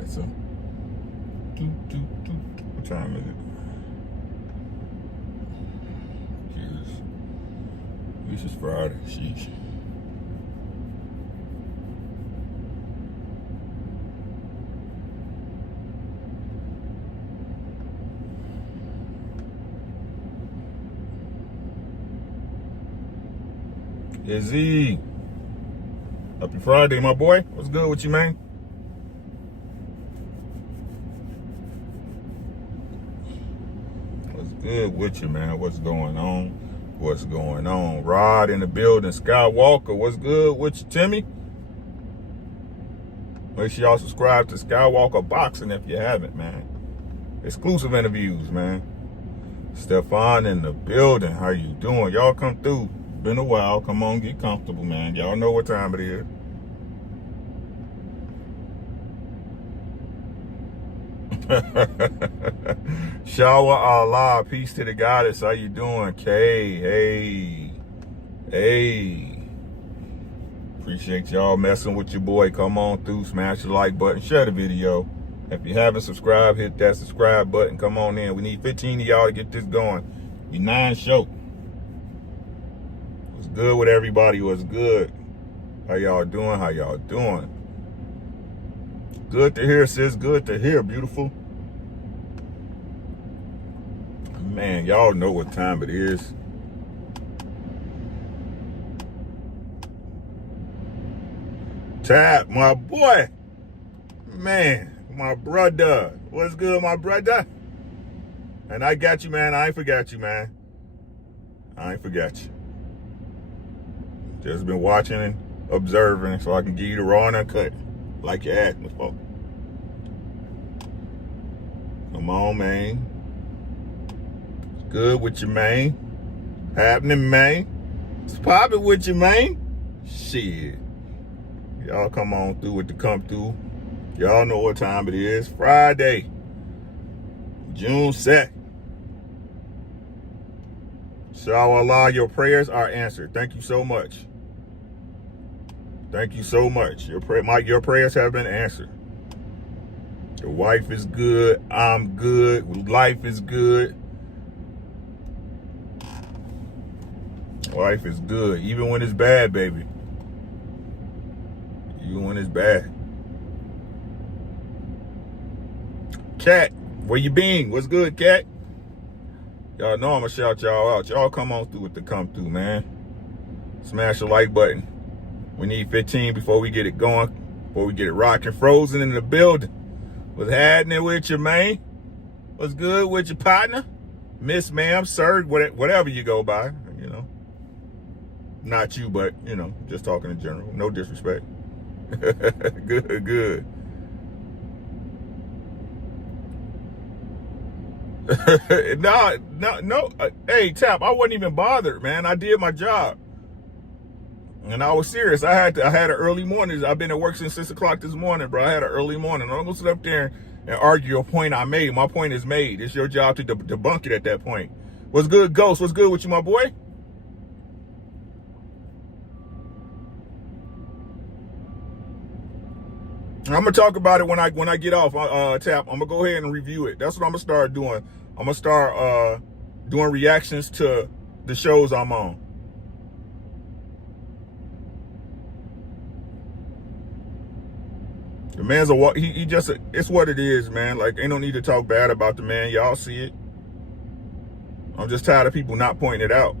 that. So, what time is it? At least it's Friday. Sheesh. Izzy. Happy Friday, my boy. What's good with you, man? What's good with you, man? What's going on? What's going on? Rod in the building. Skywalker, what's good with you, Timmy? Make sure y'all subscribe to Skywalker Boxing if you haven't, man. Exclusive interviews, man. Stefan in the building. How you doing? Y'all come through. Been a while. Come on, get comfortable, man. Y'all know what time it is. Shower Allah. Peace to the goddess. How you doing? Kay. Hey. Appreciate y'all messing with your boy. Come on through. Smash the like button. Share the video. If you haven't subscribed, hit that subscribe button. Come on in. We need 15 of y'all to get this going. We 9 show. What's good with everybody? What's good? How y'all doing? How y'all doing? Good to hear, sis. Good to hear, beautiful. Man, y'all know what time it is. Tap, my boy. Man, my brother. What's good, my brother? And I got you, man. I ain't forgot you, man. I ain't forgot you. Just been watching and observing so I can give you the raw and uncut. Like you asked me for. Come on, man. Good with you, man. Happening, man. It's popping with you, man. Shit. Y'all come on through with the come through. Y'all know what time it is. Friday, June 2nd. Inshallah, your prayers are answered. Thank you so much. Thank you so much. Your prayers have been answered. Your wife is good. I'm good. Life is good. Life is good. Even when it's bad, baby. Even when it's bad. Cat, where you been? What's good, Cat? Y'all know I'm gonna shout y'all out. Y'all come on through with the come through, man. Smash the like button. We need 15 before we get it going. Before we get it rocking. Frozen in the building. What's happening with you, man? What's good with your partner? Miss, ma'am, sir, whatever you go by, you know. Not you, but, you know, just talking in general. No disrespect. Good. No. Hey, Tap, I wasn't even bothered, man. I did my job. And I was serious. I had an early morning. I've been at work since 6 o'clock this morning, bro. I had an early morning. I'm going to sit up there and argue a point I made. My point is made. It's your job to debunk it at that point. What's good, Ghost? What's good with you, my boy? I'm gonna talk about it when I get off. Tap. I'm gonna go ahead and review it. That's what I'm gonna start doing. I'm gonna start doing reactions to the shows I'm on. The man's he just it's what it is, man. Like, ain't no need to talk bad about the man. Y'all see it. I'm just tired of people not pointing it out.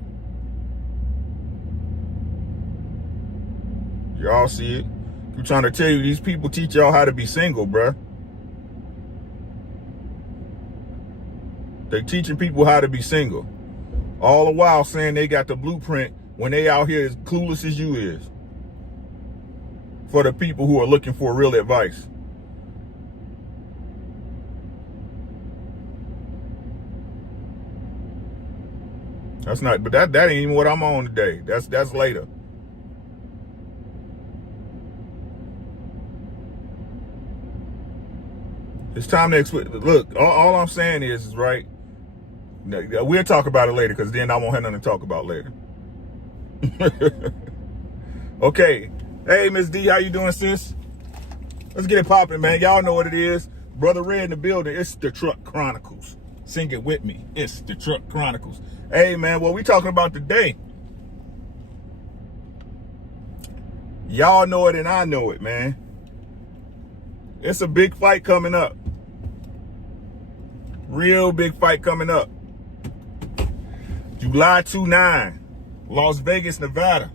Y'all see it. I'm trying to tell you, these people teach y'all how to be single, bruh. They teaching people how to be single. All the while saying they got the blueprint when they out here as clueless as you is. For the people who are looking for real advice. That's not, but that ain't even what I'm on today. That's later. It's time to explain. Look, all I'm saying is right. We'll talk about it later, because then I won't have nothing to talk about later. Okay. Hey, Miss D, how you doing, sis? Let's get it popping, man. Y'all know what it is. Brother Red in the building. It's the Truck Chronicles. Sing it with me. It's the Truck Chronicles. Hey, man, what we talking about today? Y'all know it and I know it, man. It's a big fight coming up. Real big fight coming up. July 29, Las Vegas, Nevada.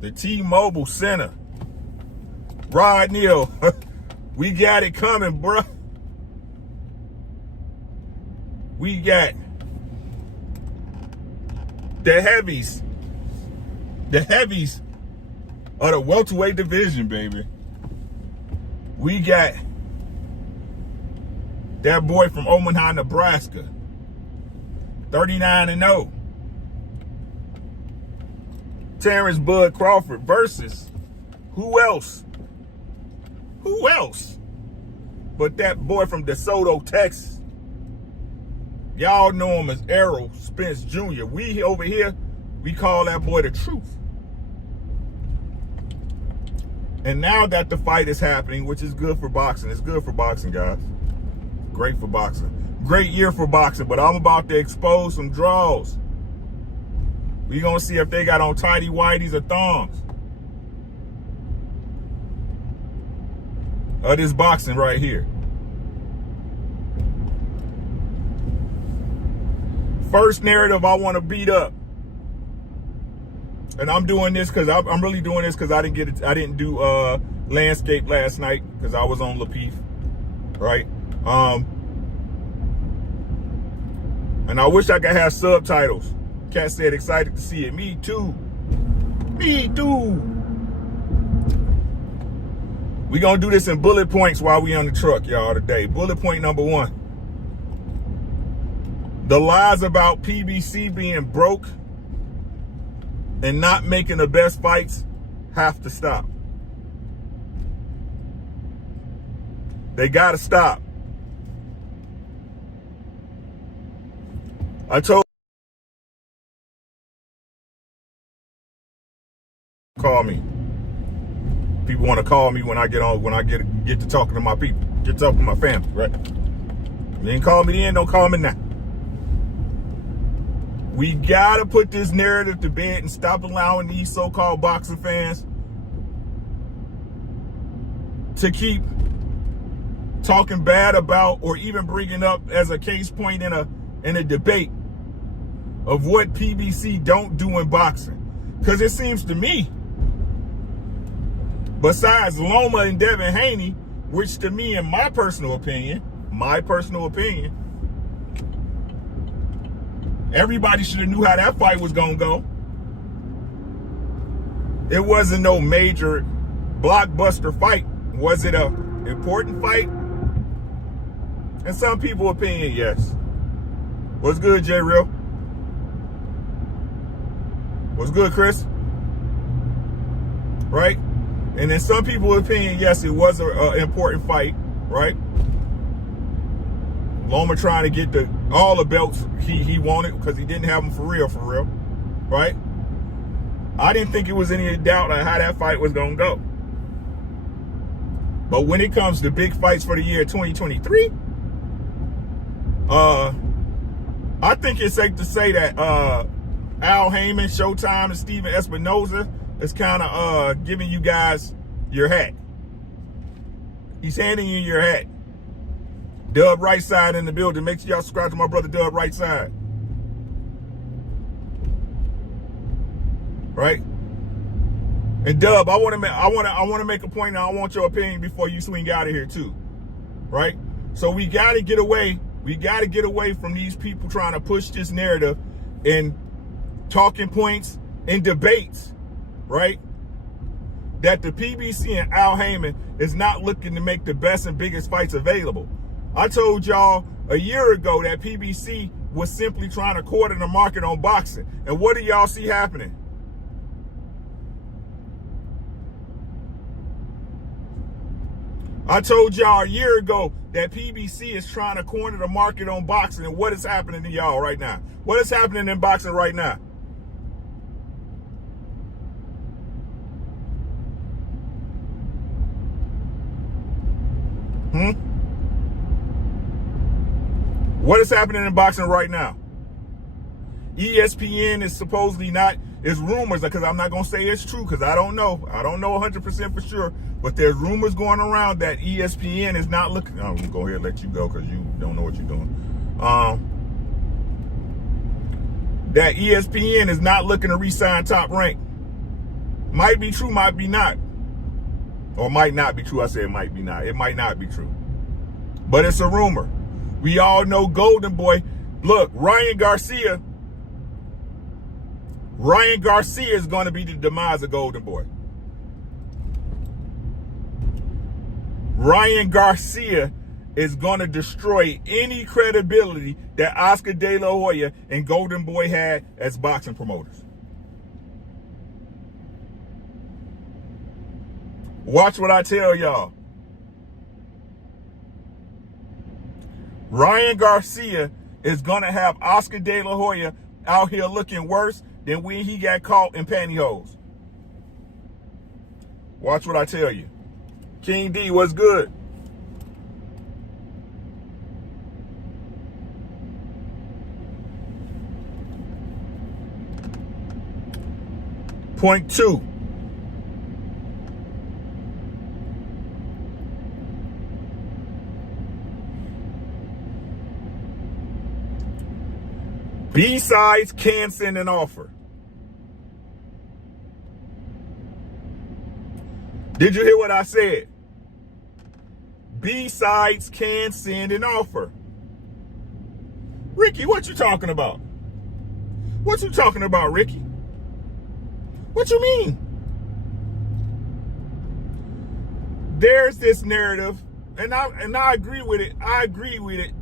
The T-Mobile Center. Rod Neal, we got it coming, bruh. We got the heavies of the welterweight division, baby. We got that boy from Omaha, Nebraska, 39-0. Terrence Bud Crawford versus who else? Who else but that boy from DeSoto, Texas? Y'all know him as Errol Spence Jr. We over here, we call that boy the Truth. And now that the fight is happening, which is good for boxing. It's good for boxing, guys. Great for boxing. Great year for boxing, but I'm about to expose some draws. We gonna see if they got on tighty whities or thongs. Of this boxing right here. First narrative I want to beat up, and I'm doing this because I'm really doing this because I didn't do landscape last night because I was on Lapeef, right? And I wish I could have subtitles. Cat said excited to see it. Me too. Me too. We gonna do this in bullet points while we on the truck, y'all, today. Bullet point number 1. The lies about PBC being broke and not making the best fights have to stop. They gotta stop. I told call me. People want to call me when I get to talking to my people, get to talking to my family, right? You ain't call me then, don't call me now. We gotta put this narrative to bed and stop allowing these so-called boxing fans to keep talking bad about or even bringing up as a case point in a debate of what PBC don't do in boxing. Because it seems to me, besides Loma and Devin Haney, which to me, in my personal opinion, everybody should have knew how that fight was going to go. It wasn't no major blockbuster fight. Was it a important fight? In some people's opinion, yes. What's good, J Real? What's good, Chris? Right? And in some people's opinion, yes, it was an important fight, right? Loma trying to get all the belts he wanted because he didn't have them for real, right? I didn't think it was any doubt on how that fight was going to go. But when it comes to big fights for the year 2023, I think it's safe to say that Al Heyman, Showtime, and Steven Espinoza is kind of giving you guys your hat. He's handing you your hat. Dub Right Side in the building. Make sure y'all subscribe to my brother Dub Right Side. Right? And Dub, I want to make a point, and I want your opinion before you swing out of here too. Right? So we got to get away. We got to get away from these people trying to push this narrative and talking points and debates, right? That the PBC and Al Heyman is not looking to make the best and biggest fights available. I told y'all a year ago that PBC was simply trying to corner the market on boxing. And what do y'all see happening? I told y'all a year ago that PBC is trying to corner the market on boxing. And what is happening to y'all right now? What is happening in boxing right now? What is happening in boxing right now? ESPN is supposedly not, it's rumors, because I'm not going to say it's true because I don't know. I don't know 100% for sure, but there's rumors going around that ESPN is not looking. I'm going to go ahead and let you go because you don't know what you're doing. That ESPN is not looking to re-sign Top Rank. Might be true, might be not. Or might not be true. I said it might be not. It might not be true. But it's a rumor. We all know Golden Boy. Look, Ryan Garcia is going to be the demise of Golden Boy. Ryan Garcia is going to destroy any credibility that Oscar De La Hoya and Golden Boy had as boxing promoters. Watch what I tell y'all. Ryan Garcia is going to have Oscar De La Hoya out here looking worse than when he got caught in pantyhose. Watch what I tell you. King D, what's good? Point 2. B-sides can send an offer. Did you hear what I said? B-sides can send an offer. Ricky, what you talking about? What you talking about, Ricky? What you mean? There's this narrative, and I agree with it. I agree with it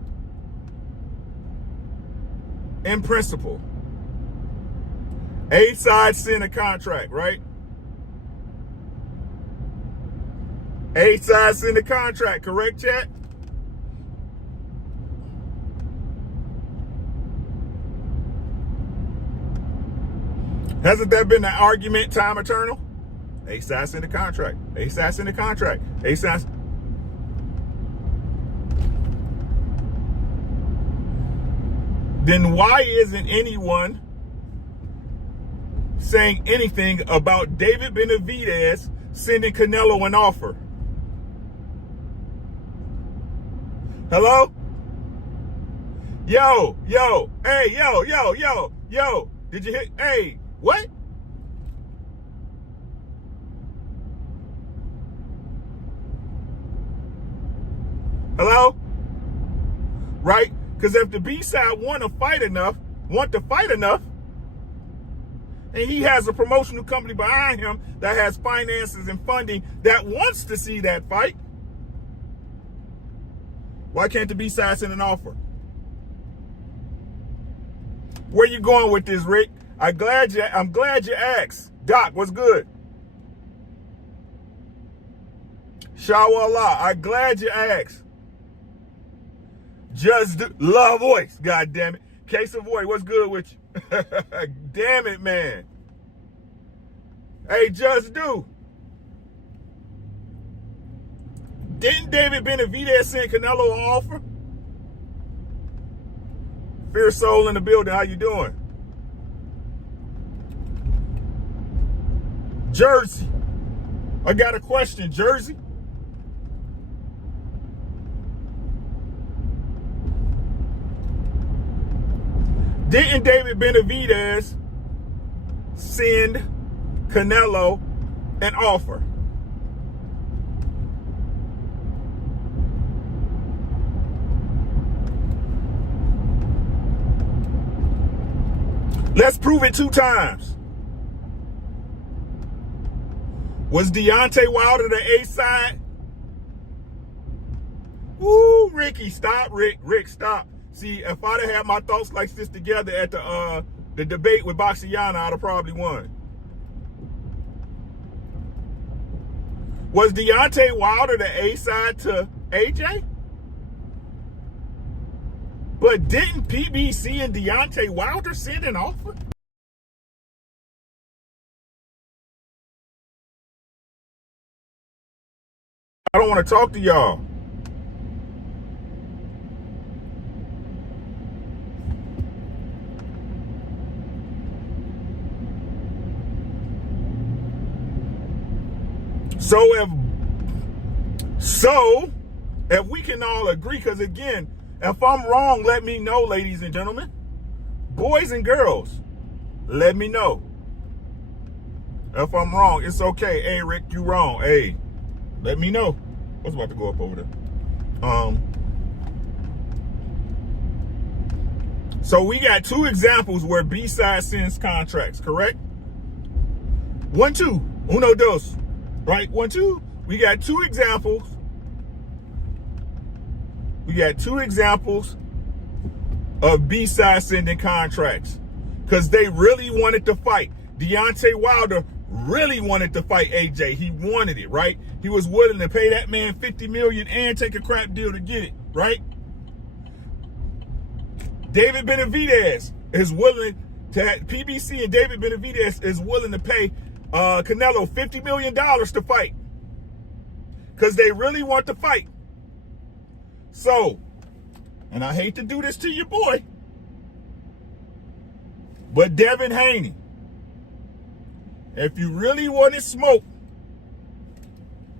in principle. A side sent a contract, right? A side sent a contract, correct, chat? Hasn't that been the argument time eternal? A side sent a contract. A side sent a contract. A side. Then why isn't anyone saying anything about David Benavidez sending Canelo an offer? Hello? Yo, hey, yo. Did you hear? Hey, what? Hello? Right? Because if the B-side want to fight enough, and he has a promotional company behind him that has finances and funding that wants to see that fight, why can't the B-side send an offer? Where you going with this, Rick? I'm glad you asked. Doc, what's good? Shawallah, I'm glad you asked. Just love voice, god damn it. Case Savoy, what's good with you? Damn it, man. Hey, just do. Didn't David Benavidez send Canelo an offer? Fierce Soul in the building, how you doing? Jersey, I got a question, Jersey. Didn't David Benavidez send Canelo an offer? Let's prove it 2 times. Was Deontay Wilder the A side? Ooh, Ricky, stop, Rick, stop. See, if I'd have had my thoughts like this together at the debate with Boxiana, I'd have probably won. Was Deontay Wilder the A side to AJ? But didn't PBC and Deontay Wilder send an offer? I don't want to talk to y'all. So if we can all agree, because again, if I'm wrong, let me know, ladies and gentlemen. Boys and girls, let me know. If I'm wrong, it's okay. Hey, Rick, you wrong. Hey, let me know. What's about to go up over there? So we got two examples where B-side sends contracts, correct? 1, 2. Uno, dos. Right? 1, 2. We got two examples. We got two examples of B-side sending contracts because they really wanted to fight. Deontay Wilder really wanted to fight AJ. He wanted it, right? He was willing to pay that man $50 million and take a crap deal to get it, right? David Benavidez is willing to, PBC and David Benavidez is willing to pay Canelo $50 million to fight because they really want to fight. So, and I hate to do this to your boy, but Devin Haney, if you really wanted smoke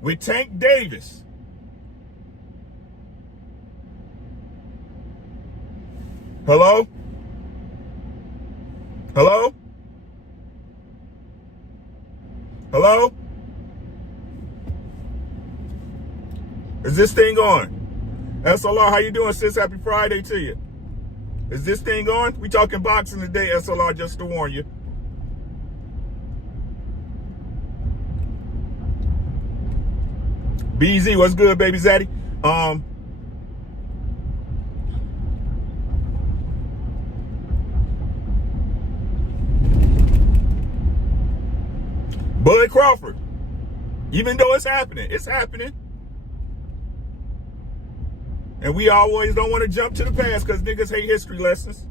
with Tank Davis, hello? Hello? Hello? Is this thing on? SLR, how you doing, sis? Happy Friday to you. Is this thing on? We talking boxing today, SLR, just to warn you. BZ, what's good, baby Zaddy? Bud Crawford, even though it's happening. And we always don't want to jump to the past because niggas hate history lessons.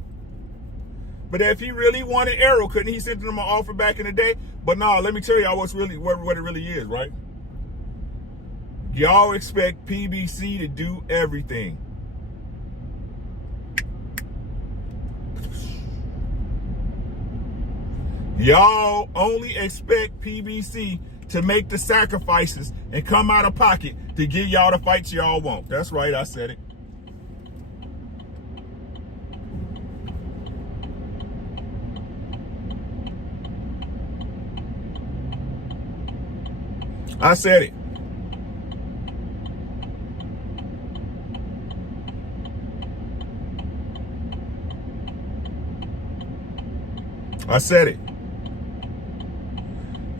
But if he really wanted Errol, couldn't he send him an offer back in the day? But no, let me tell y'all what it really is, right? Y'all expect PBC to do everything. Y'all only expect PBC to make the sacrifices and come out of pocket to get y'all the fights y'all want. That's right, I said it. I said it. I said it.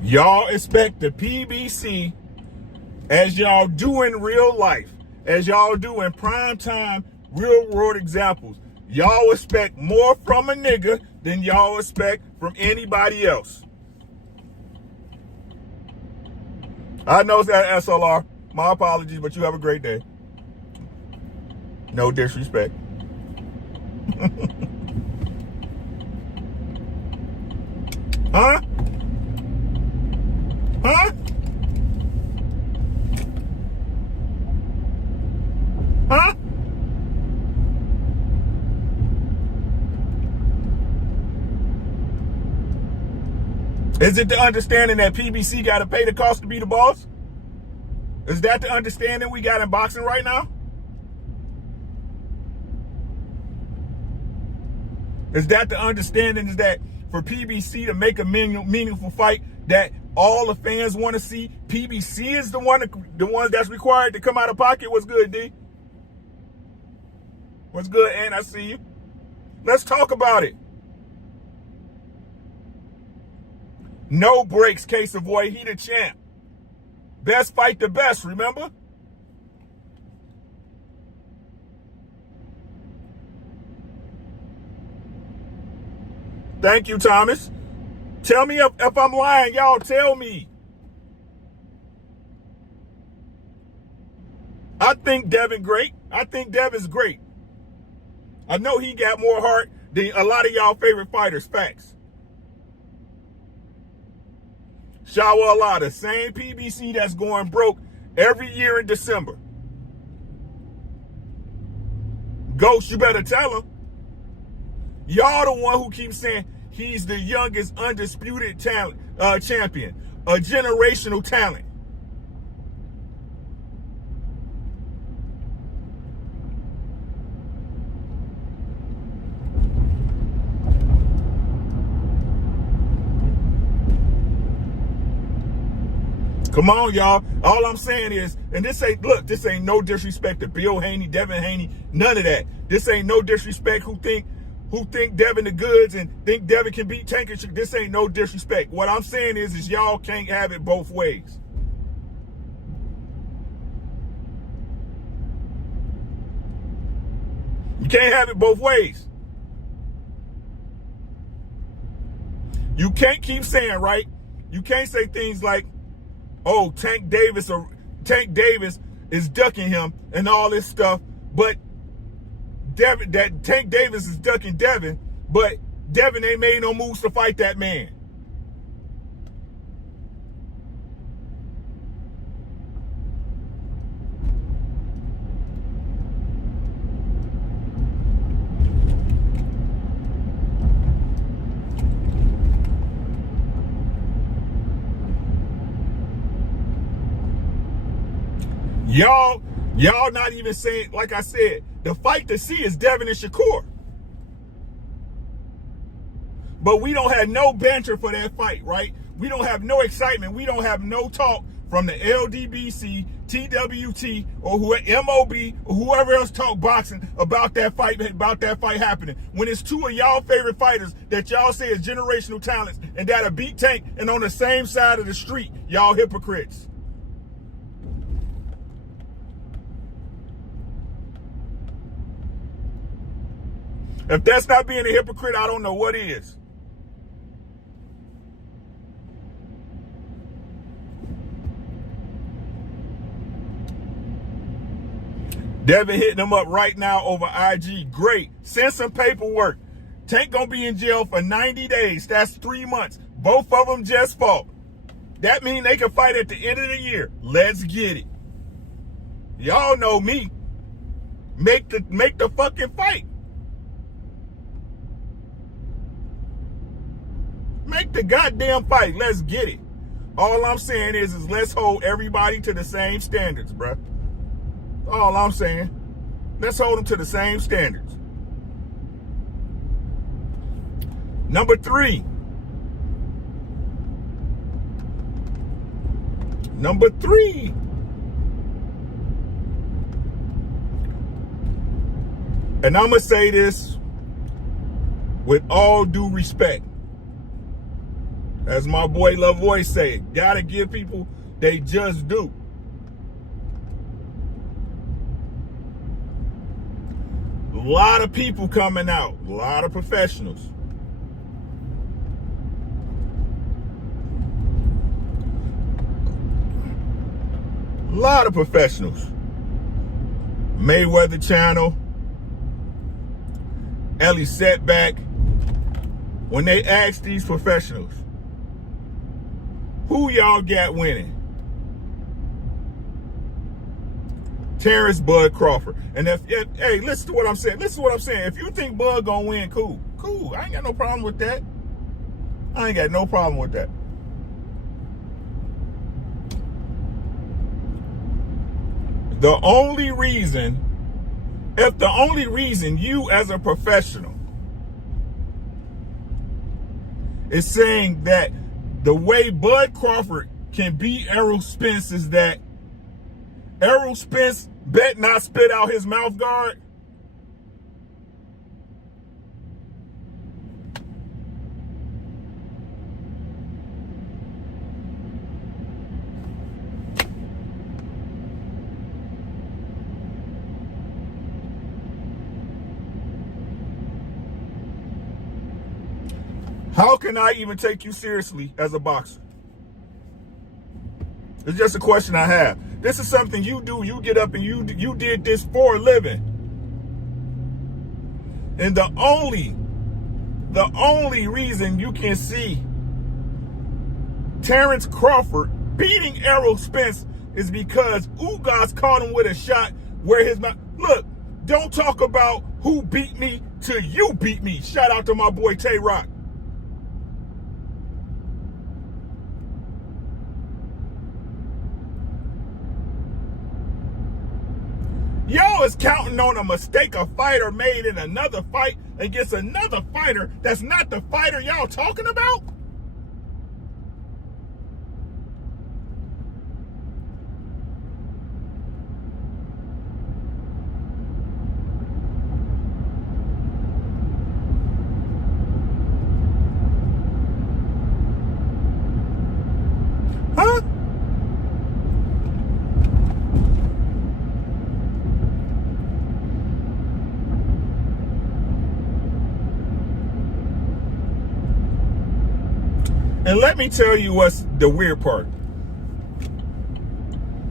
Y'all expect the PBC, as y'all do in real life, as y'all do in prime time, real world examples, y'all expect more from a nigga than y'all expect from anybody else. I know that, SLR. My apologies, but you have a great day. No disrespect. Huh? Huh? Huh? Is it the understanding that PBC got to pay the cost to be the boss? Is that the understanding we got in boxing right now? Is that the understanding is that for PBC to make a meaningful fight that all the fans want to see, PBC is the ones that's required to come out of pocket? What's good, D? What's good, Ant? I see you. Let's talk about it. No breaks, Case Avoid. He the champ. Best fight the best, remember? Thank you, Thomas. Tell me if I'm lying, y'all. Tell me. I think Devin great. I think Devin's great. I know he got more heart than a lot of y'all favorite fighters. Facts. Shawa Allah, the same PBC that's going broke every year in December. Ghost, you better tell him. Y'all the one who keeps saying he's the youngest undisputed talent, champion, a generational talent. Come on, y'all. All I'm saying is, and this ain't no disrespect to Bill Haney, Devin Haney, none of that. This ain't no disrespect who think Devin the goods and think Devin can beat Tank and shit. This ain't no disrespect. What I'm saying is y'all can't have it both ways. You can't have it both ways. You can't keep saying, right? You can't say things like, oh, Tank Davis is ducking him and all this stuff, but Tank Davis is ducking Devin, but Devin ain't made no moves to fight that man. Y'all not even saying, like I said, the fight to see is Devin and Shakur. But we don't have no banter for that fight, right? We don't have no excitement. We don't have no talk from the LDBC, TWT, or MOB, or whoever else talk boxing about that fight happening. When it's two of y'all favorite fighters that y'all say is generational talents and that'll beat Tank and on the same side of the street, y'all hypocrites. If that's not being a hypocrite, I don't know what is. Devin hitting him up right now over IG. Great. Send some paperwork. Tank gonna be in jail for 90 days. That's 3 months. Both of them just fought. That means they can fight at the end of the year. Let's get it. Y'all know me. Make the fucking fight. Make the goddamn fight. Let's get it. All I'm saying is let's hold everybody to the same standards, bruh. All I'm saying. Let's hold them to the same standards. Number 3. And I'm going to say this with all due respect. As my boy LaVoy said, gotta give people they just do. A lot of people coming out, a lot of professionals. A lot of professionals. Mayweather Channel, Ellie Setback. When they ask these professionals, who y'all got winning? Terrence Bud Crawford. And hey, listen to what I'm saying. If you think Bud gonna win, cool. I ain't got no problem with that. The only reason you as a professional is saying that the way Bud Crawford can beat Errol Spence is that Errol Spence bet not spit out his mouth guard. How can I even take you seriously as a boxer? It's just a question I have. This is something you do. You get up and you did this for a living. And the only reason you can see Terrence Crawford beating Errol Spence is because Ugas caught him with a shot where his mouth. Look, don't talk about who beat me till you beat me. Shout out to my boy Tay Rock. Y'all is counting on a mistake a fighter made in another fight against another fighter that's not the fighter y'all talking about? And let me tell you what's the weird part.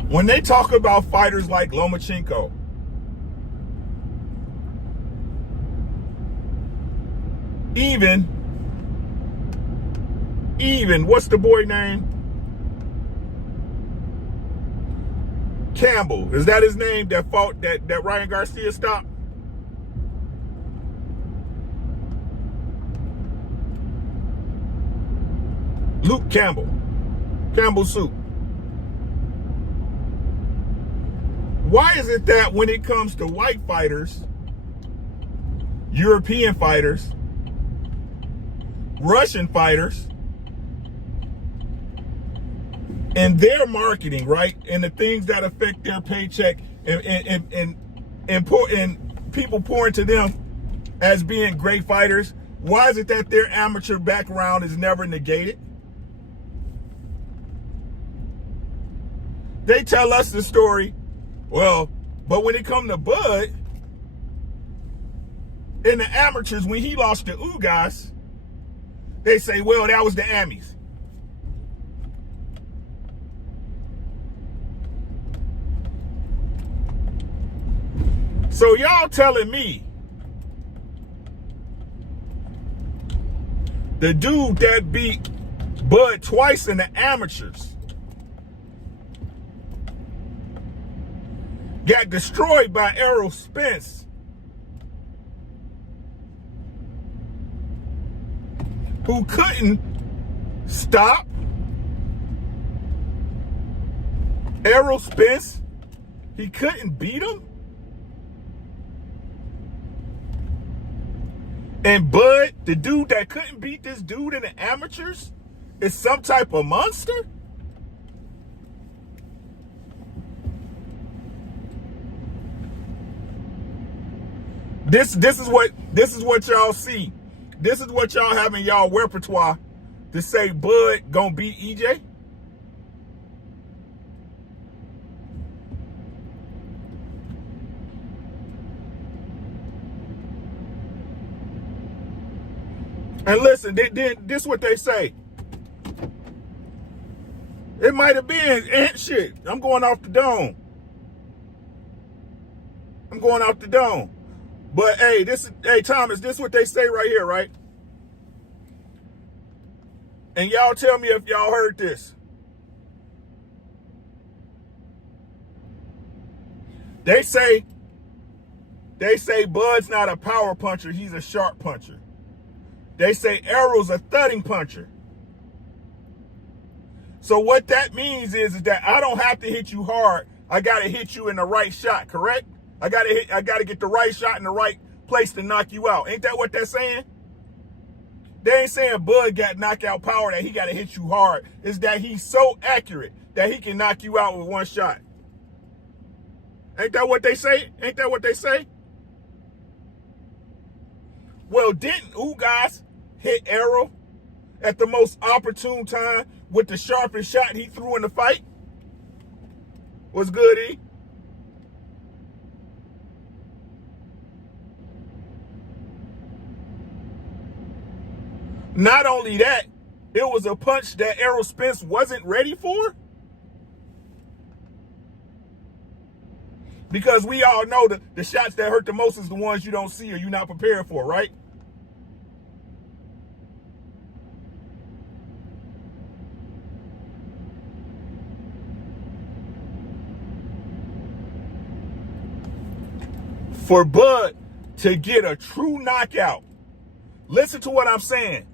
When they talk about fighters like Lomachenko, even what's the boy name? Campbell. Is that his name that fought that Ryan Garcia stopped? Luke Campbell. Campbell Soup. Why is it that when it comes to white fighters, European fighters, Russian fighters, and their marketing, right, and the things that affect their paycheck and people pouring to them as being great fighters, why is it that their amateur background is never negated? They tell us the story, well, but when it come to Bud, in the amateurs, when he lost to Ugas, they say, well, that was the Amis. So y'all telling me the dude that beat Bud twice in the amateurs got destroyed by Errol Spence, who couldn't stop Errol Spence? He couldn't beat him? And Bud, the dude that couldn't beat this dude in the amateurs, is some type of monster? This is what y'all see. This is what y'all have in y'all repertoire to say Bud gonna beat EJ. And listen, this is what they say. It might have been ant shit. I'm going off the dome. But hey, Thomas, this is what they say right here, right? And y'all tell me if y'all heard this. They say Bud's not a power puncher, he's a sharp puncher. They say Errol's a thudding puncher. So what that means is that I don't have to hit you hard. I gotta hit you in the right shot, correct? I gotta get the right shot in the right place to knock you out. Ain't that what they're saying? They ain't saying Bud got knockout power that he gotta hit you hard. It's that he's so accurate that he can knock you out with one shot. Ain't that what they say? Well, didn't Ugas hit Errol at the most opportune time with the sharpest shot he threw in the fight? What's good, E? Not only that, it was a punch that Errol Spence wasn't ready for. Because we all know the shots that hurt the most is the ones you don't see or you're not prepared for, right? For Bud to get a true knockout, listen to what I'm saying.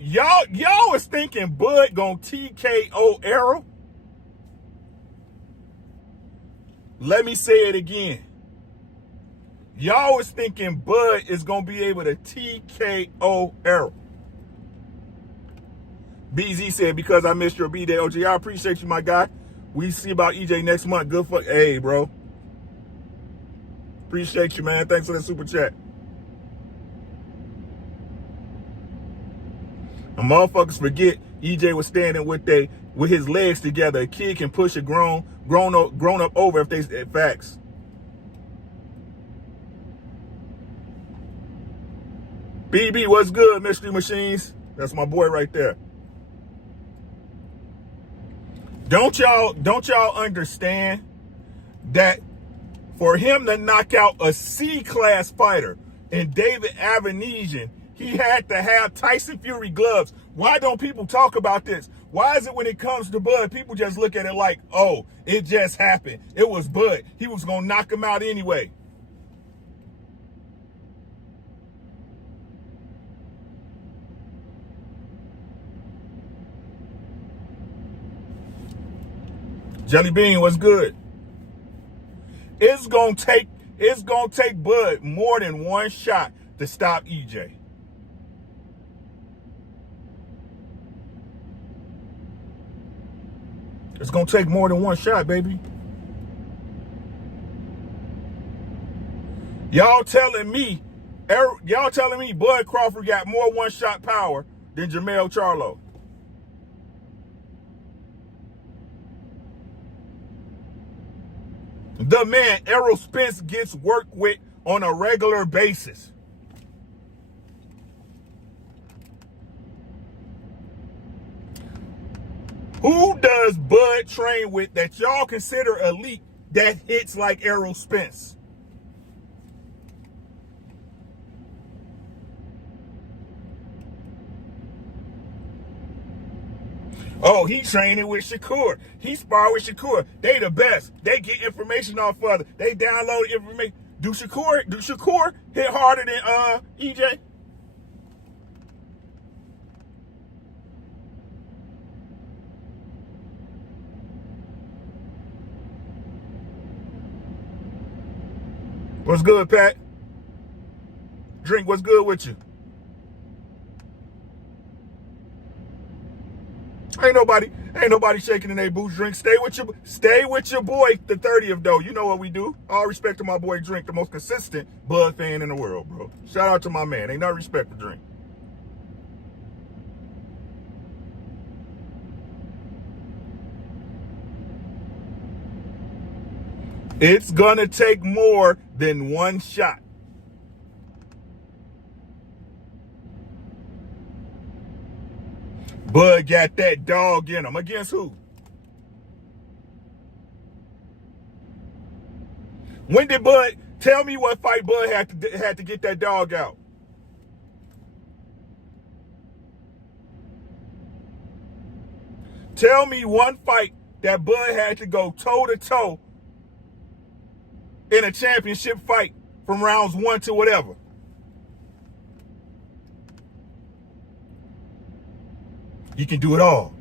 Y'all is thinking Bud gonna TKO Errol? Let me say it again. Y'all is thinking Bud is gonna be able to TKO Errol. BZ said, because I missed your B-Day, OG. I appreciate you, my guy. We see about EJ next month. Good for, hey, bro. Appreciate you, man. Thanks for the super chat. And motherfuckers forget EJ was standing with his legs together. A kid can push a grown up over if they facts. BB, what's good, Mystery Machines? That's my boy right there. Don't y'all understand that for him to knock out a C-class fighter in David Avenesian, he had to have Tyson Fury gloves? Why don't people talk about this? Why is it when it comes to Bud, people just look at it like, oh, it just happened. It was Bud. He was going to knock him out anyway. Jelly Bean, what's good? It's gonna take Bud more than one shot to stop EJ. It's gonna take more than one shot, baby. Y'all telling me Bud Crawford got more one-shot power than Jermell Charlo? The man Errol Spence gets worked with on a regular basis. Who does Bud train with that y'all consider elite that hits like Errol Spence? Oh, he training with Shakur. He spar with Shakur. They the best. They get information off other. They download information. Do Shakur hit harder than EJ? What's good, Pat? Drink, what's good with you? Ain't nobody shaking in their boots. Drink. Stay with your boy, the 30th though. You know what we do. All respect to my boy Drink, the most consistent Bud fan in the world, bro. Shout out to my man. Ain't no respect for Drink. It's gonna take more than one shot. Bud got that dog in him. Against who? When did Bud, tell me what fight Bud had to get that dog out? Tell me one fight that Bud had to go toe to toe in a championship fight from rounds 1 to whatever. You can do it all.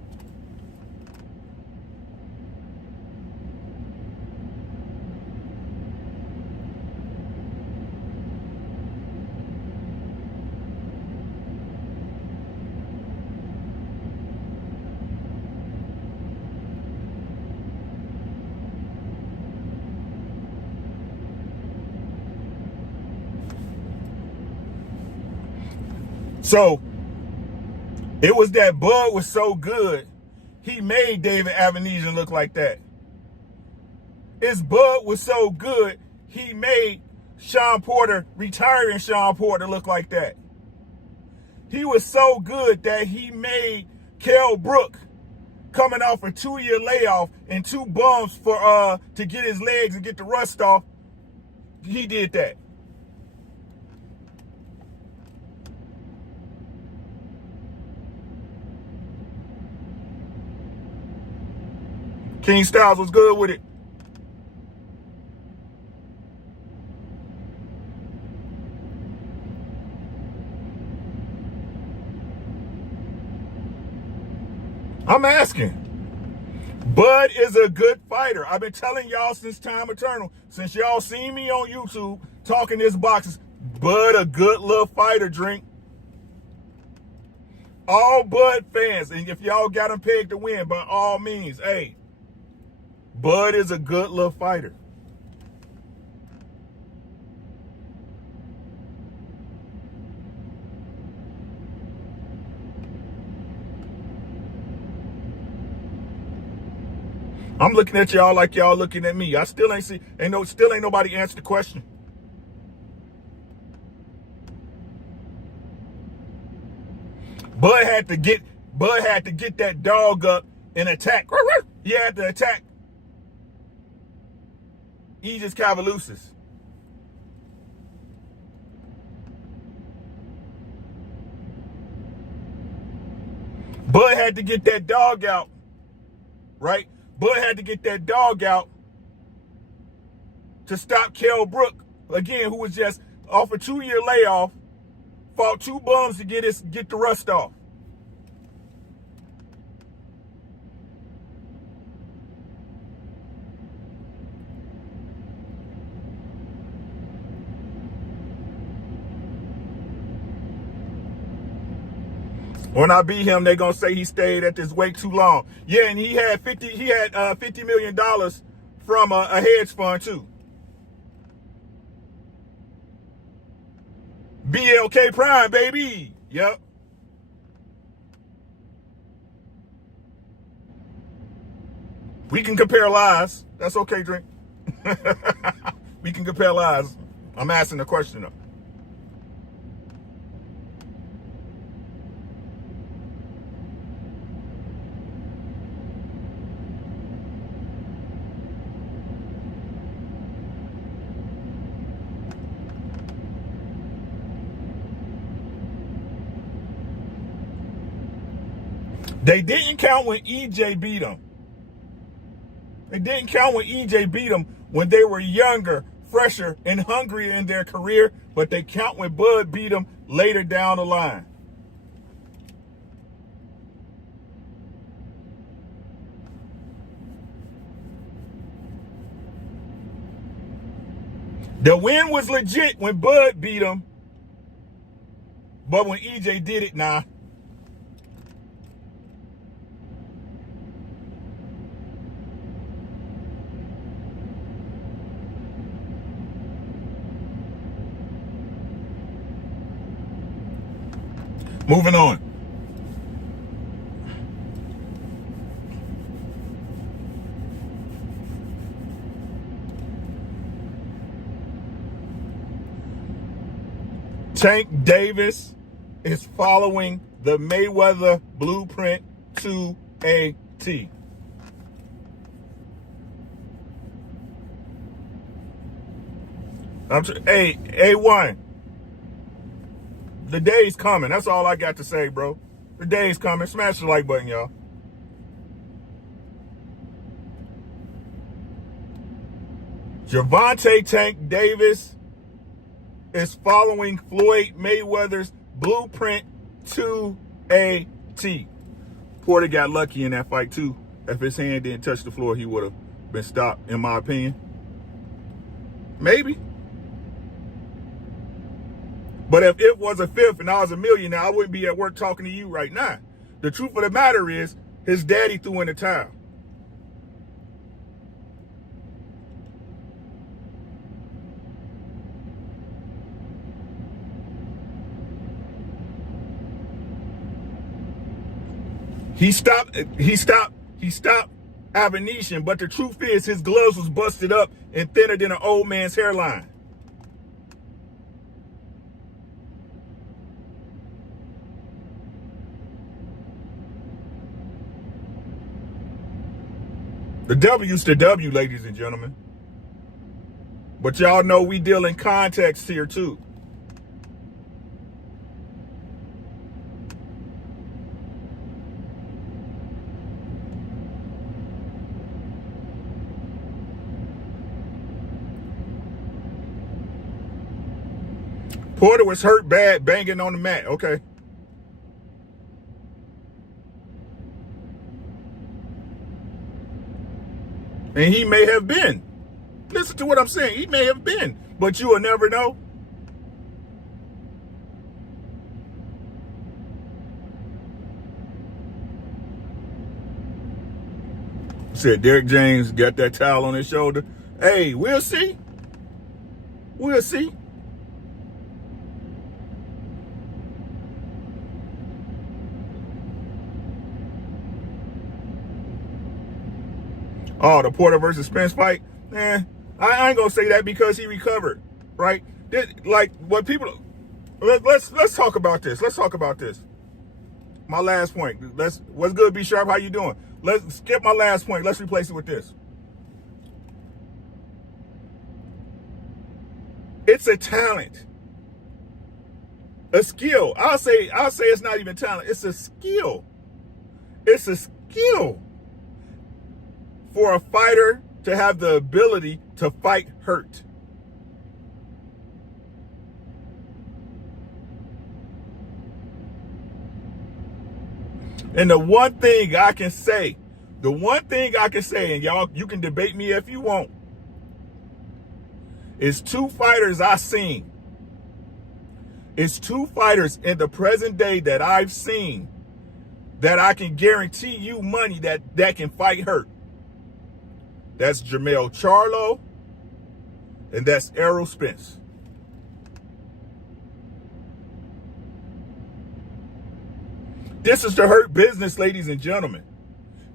So it was that Bud was so good, he made David Avenesian look like that. His Bud was so good, he made retiring Sean Porter look like that. He was so good that he made Kell Brook, coming off a 2-year layoff and 2 bumps for to get his legs and get the rust off, he did that. King Styles was good with it. I'm asking. Bud is a good fighter. I've been telling y'all since time eternal, since y'all seen me on YouTube talking this boxes. Bud a good little fighter, Drink. All Bud fans, and if y'all got him pegged to win, by all means, hey, Bud is a good little fighter. I'm looking at y'all like y'all looking at me. I still ain't nobody answered the question. Bud had to get that dog up and attack. he had to attack Aegis Cavalusis. Bud had to get that dog out, right? Bud had to get that dog out to stop Kell Brook, again, who was just off a 2-year layoff, fought 2 bums to get the rust off. When I beat him, they gonna say he stayed at this weight too long. Yeah, and he had $50 million from a hedge fund too. BLK Prime, baby. Yep. We can compare lies. That's okay, Drink. We can compare lies. I'm asking the question though. They didn't count when EJ beat him. They didn't count when EJ beat him when they were younger, fresher, and hungrier in their career, but they count when Bud beat him later down the line. The win was legit when Bud beat him, but when EJ did it, nah. Moving on. Tank Davis is following the Mayweather blueprint to a T. Hey, A1. The day's coming. That's all I got to say, bro. The day's coming. Smash the like button, y'all. Gervonta Tank Davis is following Floyd Mayweather's blueprint to a T. Porter got lucky in that fight, too. If his hand didn't touch the floor, he would have been stopped, in my opinion. Maybe. But if it was a fifth and I was a millionaire, I wouldn't be at work talking to you right now. The truth of the matter is, his daddy threw in the towel. He stopped Avenetian, but the truth is his gloves was busted up and thinner than an old man's hairline. The W's to W, ladies and gentlemen. But y'all know we deal in context here too. Porter was hurt bad, banging on the mat. Okay. And he may have been. Listen to what I'm saying. He may have been. But you will never know. Said Derrick James got that towel on his shoulder. Hey, we'll see. We'll see. Oh, the Porter versus Spence fight? I ain't gonna say that because he recovered, right? Like what people. Let's talk about this. Let's talk about this. My last point. What's good, B Sharp? How you doing? Let's skip my last point. Let's replace it with this. It's a talent, a skill. I'll say it's not even talent. It's a skill. It's a skill for a fighter to have the ability to fight hurt. And the one thing I can say, and y'all, you can debate me if you want, is two fighters I seen. It's two fighters in the present day that I've seen that I can guarantee you money that can fight hurt. That's Jermell Charlo and that's Errol Spence. This is the hurt business, ladies and gentlemen.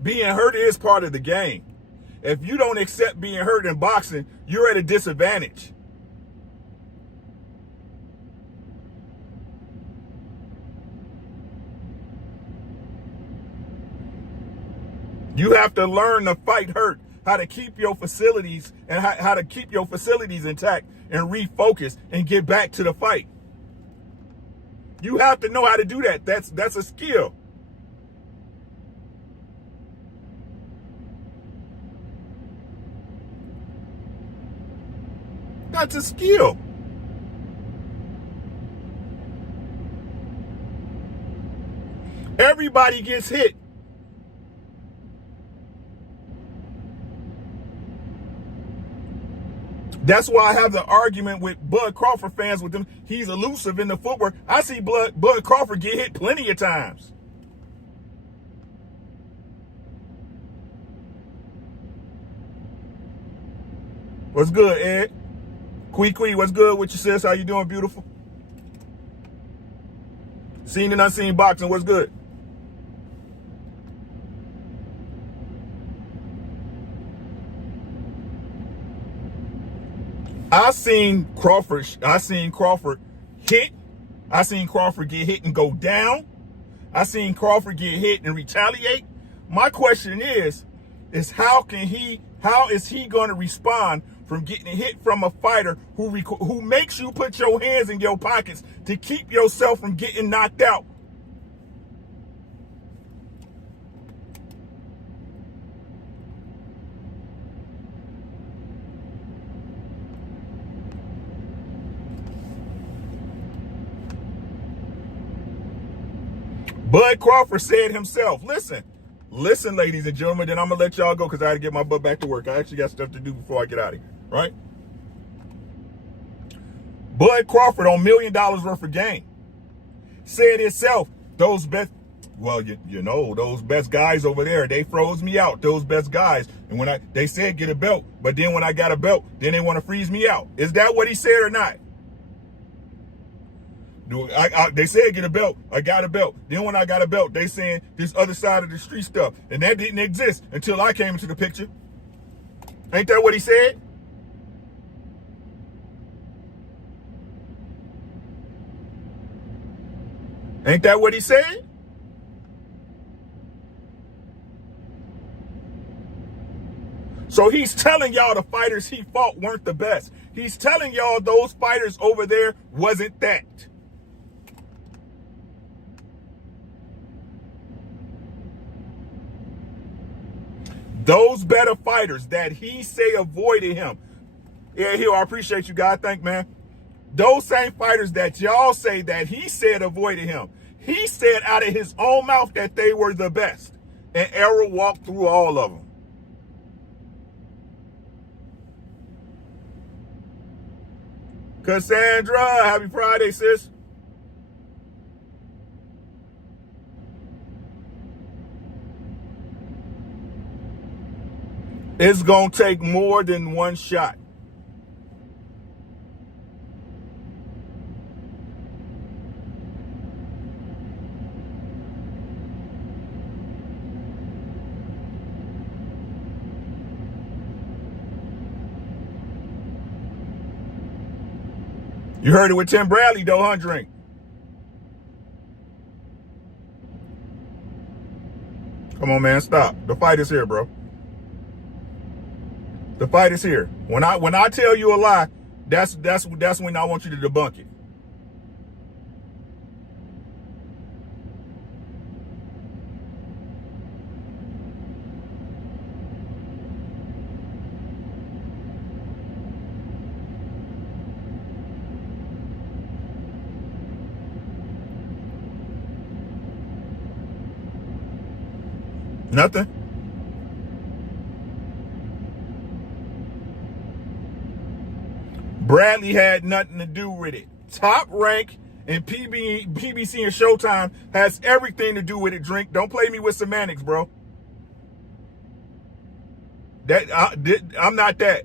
Being hurt is part of the game. If you don't accept being hurt in boxing, you're at a disadvantage. You have to learn to fight hurt, how to keep your facilities and how to keep your facilities intact and refocus and get back to the fight. You have to know how to do that. That's a skill. That's a skill. Everybody gets hit. That's why I have the argument with Bud Crawford fans with them. He's elusive in the footwork. I see Bud Crawford get hit plenty of times. What's good, Ed? Quee, what's good with you, sis? How you doing, beautiful? Seen and unseen boxing, what's good? I seen Crawford hit. I seen Crawford get hit and go down. I seen Crawford get hit and retaliate. My question is how is he going to respond from getting hit from a fighter who makes you put your hands in your pockets to keep yourself from getting knocked out? Bud Crawford said himself, listen, ladies and gentlemen, then I'm going to let y'all go because I got to get my butt back to work. I actually got stuff to do before I get out of here, right? Bud Crawford on $1 million worth of game said himself, those best guys over there, they froze me out, those best guys. And when they said get a belt, but then when I got a belt, then they want to freeze me out. Is that what he said or not? They said get a belt. I got a belt. Then when I got a belt, they saying this other side of the street stuff. And that didn't exist until I came into the picture. Ain't that what he said? Ain't that what he said? So he's telling y'all the fighters he fought weren't the best. He's telling y'all those fighters over there wasn't that. Those better fighters that he say avoided him. Yeah, Hill, I appreciate you, God. Thank, man. Those same fighters that y'all say that he said avoided him. He said out of his own mouth that they were the best. And Errol walked through all of them. Cassandra, happy Friday, sis. It's going to take more than one shot. You heard it with Tim Bradley, though, huh, Drink? Come on, man, stop. The fight is here, bro. The fight is here. When I tell you a lie, that's when I want you to debunk it. Nothing. Bradley had nothing to do with it. Top Rank and PBC and Showtime has everything to do with it, Drink. Don't play me with semantics, bro. I'm not that.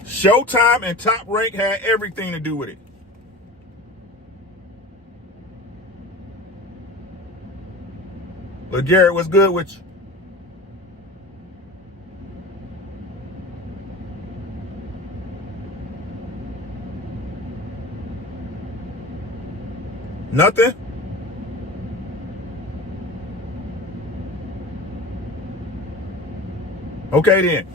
Showtime and Top Rank had everything to do with it. But Garrett, what's good with you? Nothing? Okay then.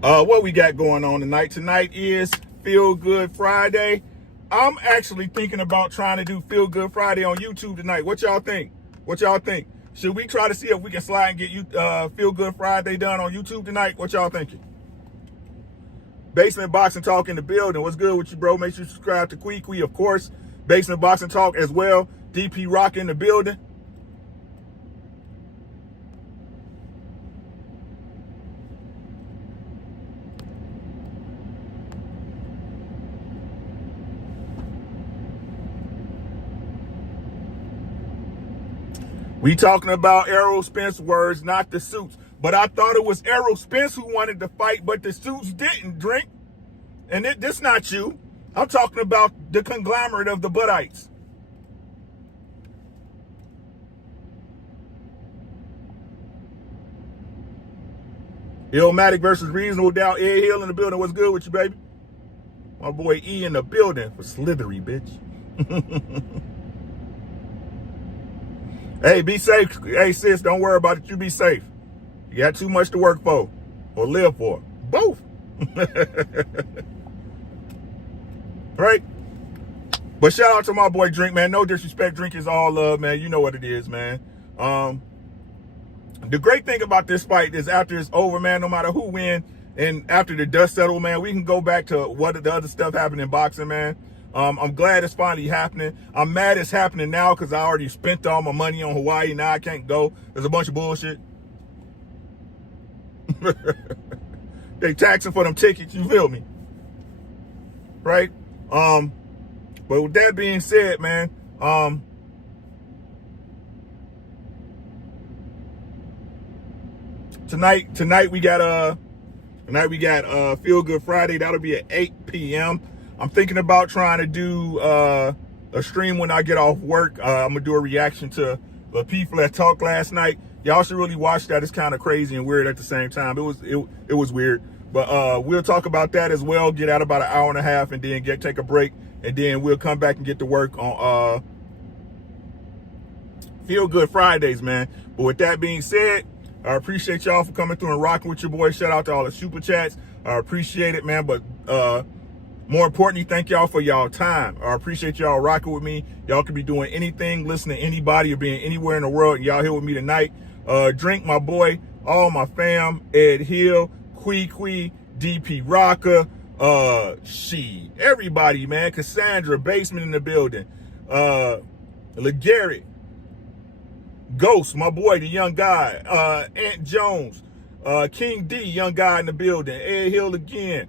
What we got going on tonight? Tonight is Feel Good Friday. I'm actually thinking about trying to do Feel Good Friday on YouTube tonight. What y'all think? What y'all think? Should we try to see if we can slide and get you Feel Good Friday done on YouTube tonight? What y'all thinking? Basement Boxing Talk in the building. What's good with you, bro? Make sure you subscribe to Quee, of course. Basement Boxing Talk as well. DP Rock in the building. We talking about Errol Spence words, not the suits. But I thought it was Errol Spence who wanted to fight, but the suits didn't, Drink. And this not you. I'm talking about the conglomerate of the Buddites. Illmatic versus Reasonable Doubt. Ed Hill in the building. What's good with you, baby? My boy E in the building for Slithery, bitch. Hey, be safe. Hey, sis, don't worry about it. You be safe. You got too much to work for or live for. Both. Right? But shout out to my boy Drink, man. No disrespect. Drink is all love, man. You know what it is, man. The great thing about this fight is after it's over, man, no matter who wins, and after the dust settles, man, we can go back to what the other stuff happened in boxing, man. I'm glad it's finally happening. I'm mad it's happening now because I already spent all my money on Hawaii. Now I can't go. There's a bunch of bullshit. They taxing for them tickets, you feel me? Right? But with that being said, man, tonight we got Feel Good Friday. That'll be at 8 p.m. I'm thinking about trying to do a stream when I get off work. I'm gonna do a reaction to the people that talked last night. Y'all should really watch that. It's kind of crazy and weird at the same time. It was weird, but we'll talk about that as well. Get out about an hour and a half and then take a break, and then we'll come back and get to work on Feel Good Fridays, man. But with that being said, I appreciate y'all for coming through and rocking with your boy. Shout out to all the super chats. I appreciate it, man. But more importantly, thank y'all for y'all time. I appreciate y'all rocking with me. Y'all could be doing anything, listening to anybody, or being anywhere in the world, and y'all here with me tonight. Drink, my boy, all my fam, Ed Hill, Quee, DP Rocker, everybody, man. Cassandra, Basement in the building. LeGarrett, Ghost, my boy, the young guy. Ant Jones, King D, young guy in the building. Ed Hill again.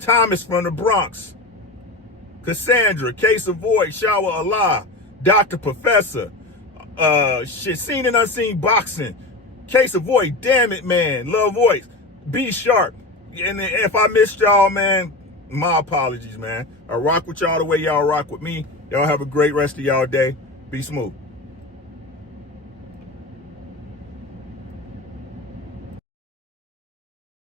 Thomas from the Bronx. Cassandra, Case of Void, Shower Allah, Dr. Professor, Seen and Unseen Boxing, Case of Void, Damn It Man, Love Voice, Be Sharp. And if I missed y'all, man, my apologies, man. I rock with y'all the way y'all rock with me. Y'all have a great rest of y'all day. Be smooth.